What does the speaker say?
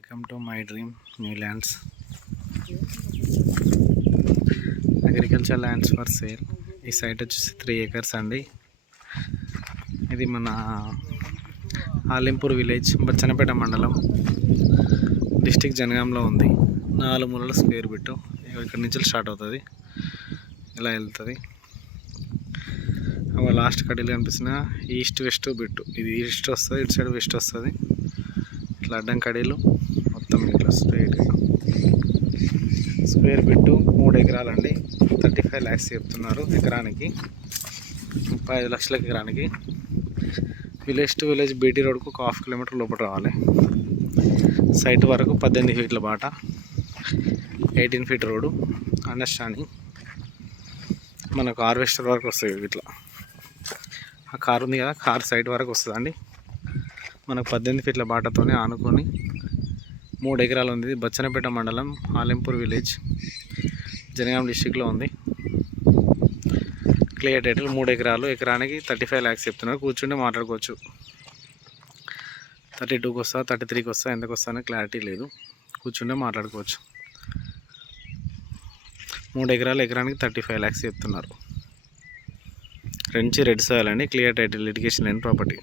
Welcome to my dream new lands. Agriculture lands for sale. ఈ site వచ్చేసి 3 acres అండి. ఇది మన ఆలింపూర్ విలేజ్, బచ్చన్నపేట మండలం, డిస్టిక్ జనగాంలో ఉంది. 4 మూలల స్క్వేర్ బిట్టు. ఇక్కడ నుంచి స్టార్ట్ అవుతుంది, ఇలా వెళ్తుంది. లాస్ట్ కడీలు కనిపిస్తున్న ఈస్ట్ వెస్ట్ బిట్టు. ఇది ఈస్ట్ వస్తుంది, ఇటు సైడ్ వెస్ట్ వస్తుంది. ఇట్లా అడ్డం కడీలు మొత్తం ఇట్లా స్ట్రైట్గా. Square bit 3 ఎకరాలండి. 35 lakhs చెప్తున్నారు ఎకరానికి, 35 లక్షల ఎకరానికి. విలేజ్ టు విలేజ్ బీటీ రోడ్కు ఒక 1/2 kilometer లోపల రావాలి. సైట్ వరకు 18 feet బాట, 18 feet రోడ్డు. అండర్స్టాండింగ్. మనకు హార్వెస్టర్ వరకు వస్తుంది. ఇట్లా ఆ కారు ఉంది కదా, కార్ సైట్ వరకు వస్తుందండి. మనకు 18 feet బాటతోనే ఆనుకొని 3 ఎకరాలు ఉంది. బచ్చన్నపేట మండలం, ఆలింపూర్ విలేజ్, జనగాం డిస్టిక్లో ఉంది. Clear title. 3 ఎకరాలు, ఎకరానికి 35 lakhs చెప్తున్నారు. కూర్చుంటే మాట్లాడుకోవచ్చు. 32కి వస్తా, 33కి వస్తా, ఎంతకు వస్తా అనే క్లారిటీ లేదు. కూర్చుంటే మాట్లాడుకోవచ్చు. 3 ఎకరాలు, ఎకరానికి 35 lakhs చెప్తున్నారు. రెంచి రెడ్ సాయిల్ అండి. క్లియర్ టైటిల్, లిటిగేషన్ లేని ప్రాపర్టీ.